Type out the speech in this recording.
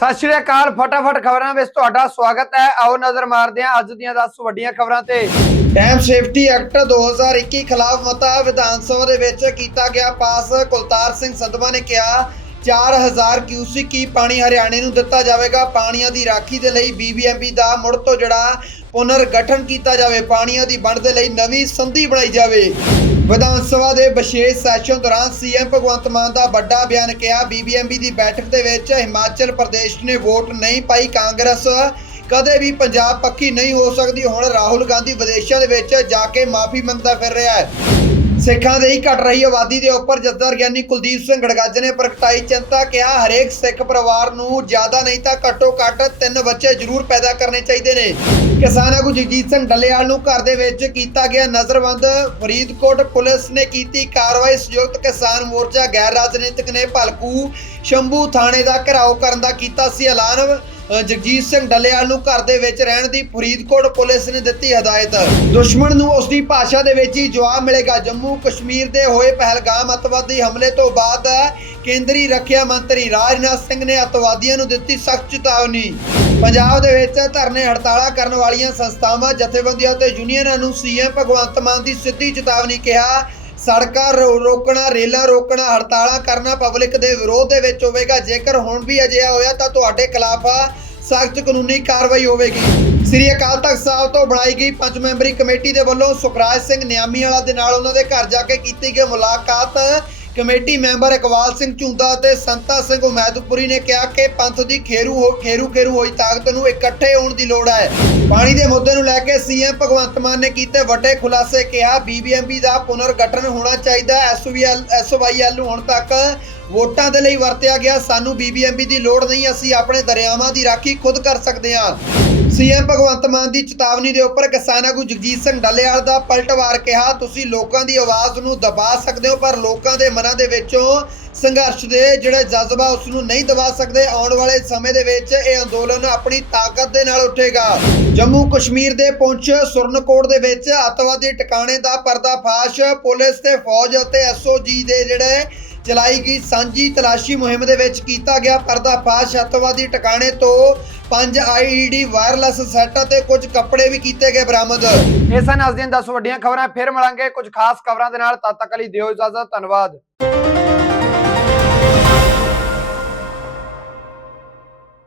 ਸਤਿ ਸ਼੍ਰੀ ਅਕਾਲ, ਫਟਾਫਟ ਖਬਰਾਂ ਵਿੱਚ ਤੁਹਾਡਾ ਸਵਾਗਤ ਹੈ। ਆਓ ਨਜ਼ਰ ਮਾਰਦੇ ਹਾਂ ਅੱਜ ਦੀਆਂ 10 ਵੱਡੀਆਂ ਖਬਰਾਂ ਤੇ। ਡੈਮ ਸੇਫਟੀ ਐਕਟ 2021 ਖਿਲਾਫ ਮਤਾ ਵਿਧਾਨ ਸਭਾ ਦੇ ਵਿੱਚ ਕੀਤਾ ਗਿਆ ਪਾਸ। ਕੁਲਤਾਰ ਸਿੰਘ ਸੰਧਵਾ ਨੇ ਕਿਹਾ 4000 ਕਿਊਸਿਕ ਹੀ ਪਾਣੀ ਹਰਿਆਣੇ ਨੂੰ ਦਿੱਤਾ ਜਾਵੇਗਾ। ਪਾਣੀਆਂ ਦੀ ਰਾਖੀ ਦੇ ਲਈ ਬੀਬੀਐਮਬੀ ਦਾ ਮੁੜ ਤੋਂ ਜਿਹੜਾ ਪੁਨਰ ਗਠਨ ਕੀਤਾ ਜਾਵੇ। ਪਾਣੀਆਂ ਦੀ ਵੰਡ ਦੇ ਲਈ ਨਵੀਂ ਸੰਧੀ ਬਣਾਈ ਜਾਵੇ। ਵਿਧਾਨ ਸਭਾ ਦੇ ਵਿਸ਼ੇਸ਼ ਸੈਸ਼ਨ ਦੌਰਾਨ ਸੀਐਮ ਭਗਵੰਤ ਮਾਨ ਦਾ ਵੱਡਾ ਬਿਆਨ ਕਿਹਾ ਬੀਬੀਐਮਬੀ ਦੀ ਬੈਠਕ ਦੇ ਵਿੱਚ ਹਿਮਾਚਲ ਪ੍ਰਦੇਸ਼ ਨੇ ਵੋਟ ਨਹੀਂ ਪਾਈ। ਕਾਂਗਰਸ ਕਦੇ ਵੀ ਪੰਜਾਬ ਪੱਕੀ ਨਹੀਂ ਹੋ ਸਕਦੀ। ਹੁਣ ਰਾਹੁਲ ਗਾਂਧੀ ਵਿਦੇਸ਼ਾਂ ਦੇ ਵਿੱਚ ਜਾ ਕੇ ਮਾਫੀ ਮੰਗਦਾ ਫਿਰ ਰਿਹਾ ਹੈ। ਸਿੱਖਾਂ ਦੇ ਹੀ ਘਟ ਰਹੀ ਆਬਾਦੀ ਦੇ ਉੱਪਰ ਜਥੇਦਾਰ ਗਿਆਨੀ ਕੁਲਦੀਪ ਸਿੰਘ ਗੜਗੱਜ ਨੇ ਪ੍ਰਗਟਾਈ ਚਿੰਤਾ ਕਿਹਾ, ਹਰੇਕ ਸਿੱਖ ਪਰਿਵਾਰ ਨੂੰ ਜ਼ਿਆਦਾ ਨਹੀਂ ਤਾਂ ਘੱਟੋ ਘੱਟ ਤਿੰਨ ਬੱਚੇ ਜ਼ਰੂਰ ਪੈਦਾ ਕਰਨੇ ਚਾਹੀਦੇ ਨੇ। ਕਿਸਾਨ ਆਗੂ ਜਗਜੀਤ ਸਿੰਘ ਡੱਲੇਵਾਲ ਨੂੰ ਘਰ ਦੇ ਵਿੱਚ ਕੀਤਾ ਗਿਆ ਨਜ਼ਰਬੰਦ। ਫਰੀਦਕੋਟ ਪੁਲਿਸ ਨੇ ਕੀਤੀ ਕਾਰਵਾਈ, ਸੰਯੁਕਤ ਕਿਸਾਨ ਮੋਰਚਾ ਗੈਰ ਰਾਜਨੀਤਿਕ ਨੇ ਭਲਕੂ ਸ਼ੰਭੂ ਥਾਣੇ ਦਾ ਘਿਰਾਓ ਕਰਨ ਦਾ ਕੀਤਾ ਸੀ ਐਲਾਨ। ਜਗਜੀਤ ਸਿੰਘ ਡੱਲੇਵਾਲ ਨੂੰ ਘਰ ਦੇ ਵਿੱਚ ਰਹਿਣ ਦੀ ਫਰੀਦਕੋਟ ਪੁਲਿਸ ਨੇ ਦਿੱਤੀ ਹਦਾਇਤ। ਦੁਸ਼ਮਣ ਨੂੰ ਉਸ ਦੀ ਭਾਸ਼ਾ ਦੇ ਵਿੱਚ ਹੀ ਜਵਾਬ ਮਿਲੇਗਾ। ਜੰਮੂ ਕਸ਼ਮੀਰ ਦੇ ਹੋਏ ਪਹਿਲਗਾਮ ਅਤਵਾਦੀ ਹਮਲੇ ਤੋਂ ਬਾਅਦ ਕੇਂਦਰੀ ਰੱਖਿਆ ਮੰਤਰੀ ਰਾਜਨਾਥ ਸਿੰਘ ਨੇ ਅਤਵਾਦੀਆਂ ਨੂੰ ਦਿੱਤੀ ਸਖਤ ਚੇਤਾਵਨੀ। ਪੰਜਾਬ ਦੇ ਵਿੱਚ ਧਰਨੇ ਹੜਤਾਲਾਂ ਕਰਨ ਵਾਲੀਆਂ ਸੰਸਥਾਵਾਂ, ਜਥੇਬੰਦੀਆਂ ਤੇ ਯੂਨੀਅਨਾਂ ਨੂੰ ਸੀਐਮ ਭਗਵੰਤ ਮਾਨ ਦੀ ਸਿੱਧੀ ਚੇਤਾਵਨੀ ਕਿਹਾ ਸੜਕਾਂ ਰੋ- ਰੋਕਣਾ, ਰੇਲਾਂ ਰੋਕਣਾ, ਹੜਤਾਲਾਂ ਕਰਨਾ ਪਬਲਿਕ ਦੇ ਵਿਰੋਧ ਦੇ ਵਿੱਚ ਹੋਵੇਗਾ। ਜੇਕਰ ਹੁਣ ਵੀ ਅਜਿਹਾ ਹੋਇਆ ਤਾਂ ਤੁਹਾਡੇ ਖਿਲਾਫ ਸਖਤ ਕਾਨੂੰਨੀ ਕਾਰਵਾਈ ਹੋਵੇਗੀ। ਸ੍ਰੀ ਅਕਾਲ ਤਖਤ ਸਾਹਿਬ ਤੋਂ ਬਣਾਈ ਗਈ ਪੰਜ ਮੈਂਬਰੀ ਕਮੇਟੀ ਦੇ ਵੱਲੋਂ ਸੁਖਰਾਜ ਸਿੰਘ ਨਿਆਮੀ ਵਾਲਾ ਦੇ ਨਾਲ ਉਹਨਾਂ ਦੇ ਘਰ ਜਾ ਕੇ ਕੀਤੀ ਗਈ ਮੁਲਾਕਾਤ। ਕਮੇਟੀ ਮੈਂਬਰ ਇਕਬਾਲ ਸਿੰਘ ਝੁੰਦਾ ਅਤੇ ਸੰਤਾ ਸਿੰਘ ਉਮੈਦਪੁਰੀ ਨੇ ਕਿਹਾ ਕਿ ਪੰਥ ਦੀ ਖੇਰੂ ਹੋ ਖੇਰੂ ਖੇਰੂ ਹੋਈ ਤਾਕਤ ਨੂੰ ਇਕੱਠੇ ਹੋਣ ਦੀ ਲੋੜ ਹੈ। ਪਾਣੀ ਦੇ ਮੁੱਦੇ ਨੂੰ ਲੈ ਕੇ ਸੀਐਮ ਭਗਵੰਤ ਮਾਨ ਨੇ ਕੀਤੇ ਵੱਡੇ ਖੁਲਾਸੇ, ਕਿਹਾ ਬੀਬੀਐਮਬੀ ਦਾ ਪੁਨਰ ਗਠਨ ਹੋਣਾ ਚਾਹੀਦਾ। ਐਸਓਵੀਐਲ ਐਸਓਵਾਈਐਲ ਨੂੰ ਹੁਣ ਤੱਕ ਵੋਟਾਂ ਦੇ ਲਈ ਵਰਤਿਆ ਗਿਆ। ਸਾਨੂੰ ਬੀਬੀਐਮਬੀ ਦੀ ਲੋੜ ਨਹੀਂ। ਅਸੀਂ ਆਪਣੇ ਦਰਿਆਵਾਂ ਦੀ ਰਾਖੀ ਖੁਦ ਕਰ ਸਕਦੇ ਹਾਂ। ਸੀਐਮ ਭਗਵੰਤ ਮਾਨ ਦੀ ਚੇਤਾਵਨੀ ਦੇ ਉੱਪਰ ਕਿਸਾਨ ਆਗੂ ਜਗਜੀਤ ਸਿੰਘ ਡੱਲੇਵਾਲ ਦਾ ਪਲਟਵਾਰ ਕਿਹਾ, ਤੁਸੀਂ ਲੋਕਾਂ ਦੀ ਆਵਾਜ਼ ਨੂੰ ਦਬਾ ਸਕਦੇ ਹੋ, ਪਰ ਲੋਕਾਂ ਦੇ ਮਨਾਂ ਦੇ ਵਿੱਚੋਂ ਸੰਘਰਸ਼ ਦੇ ਜਿਹੜਾ ਜਜ਼ਬਾ ਉਸ ਨੂੰ ਨਹੀਂ ਦਬਾ ਸਕਦੇ, ਆਉਣ ਵਾਲੇ ਸਮੇਂ ਦੇ ਵਿੱਚ ਇਹ ਅੰਦੋਲਨ ਆਪਣੀ ਤਾਕਤ ਦੇ ਨਾਲ ਉੱਠੇਗਾ। ਜੰਮੂ ਕਸ਼ਮੀਰ ਦੇ ਪੁੰਛ ਸੁਰਨਕੋਟ ਦੇ ਵਿੱਚ ਅੱਤਵਾਦੀ ਟਿਕਾਣੇ ਦਾ ਪਰਦਾਫਾਸ਼, ਪੁਲਿਸ ਤੇ ਫੌਜ ਅਤੇ ਐਸਓਜੀ ਦੇ ਜਿਹੜੇ ਚਲਾਈ ਗਈ ਸਾਂਝੀ ਤਲਾਸ਼ੀ ਮੁਹਿੰਮ ਦੇ ਵਿੱਚ ਕੀਤਾ ਗਿਆ ਪਰਦਾਫਾਸ਼। ਅੱਤਵਾਦੀ ਟਿਕਾਣੇ ਤੋਂ ਪੰਜ ਆਈਈਡੀ ਵਾਇਰਲੈਸ ਸੈੱਟ ਅਤੇ ਕੁਝ ਕੱਪੜੇ ਵੀ ਕੀਤੇ ਗਏ ਬਰਾਮਦ। ਇਹ ਸਨ ਅੱਜ ਦੀਆਂ 10 ਵੱਡੀਆਂ ਖਬਰਾਂ, ਫਿਰ ਮਿਲਾਂਗੇ ਕੁਝ ਖਾਸ ਖਬਰਾਂ ਦੇ ਨਾਲ। ਤਦ ਤੱਕ ਲਈ ਦਿਓ ਇਜਾਜ਼ਤ, ਧੰਨਵਾਦ।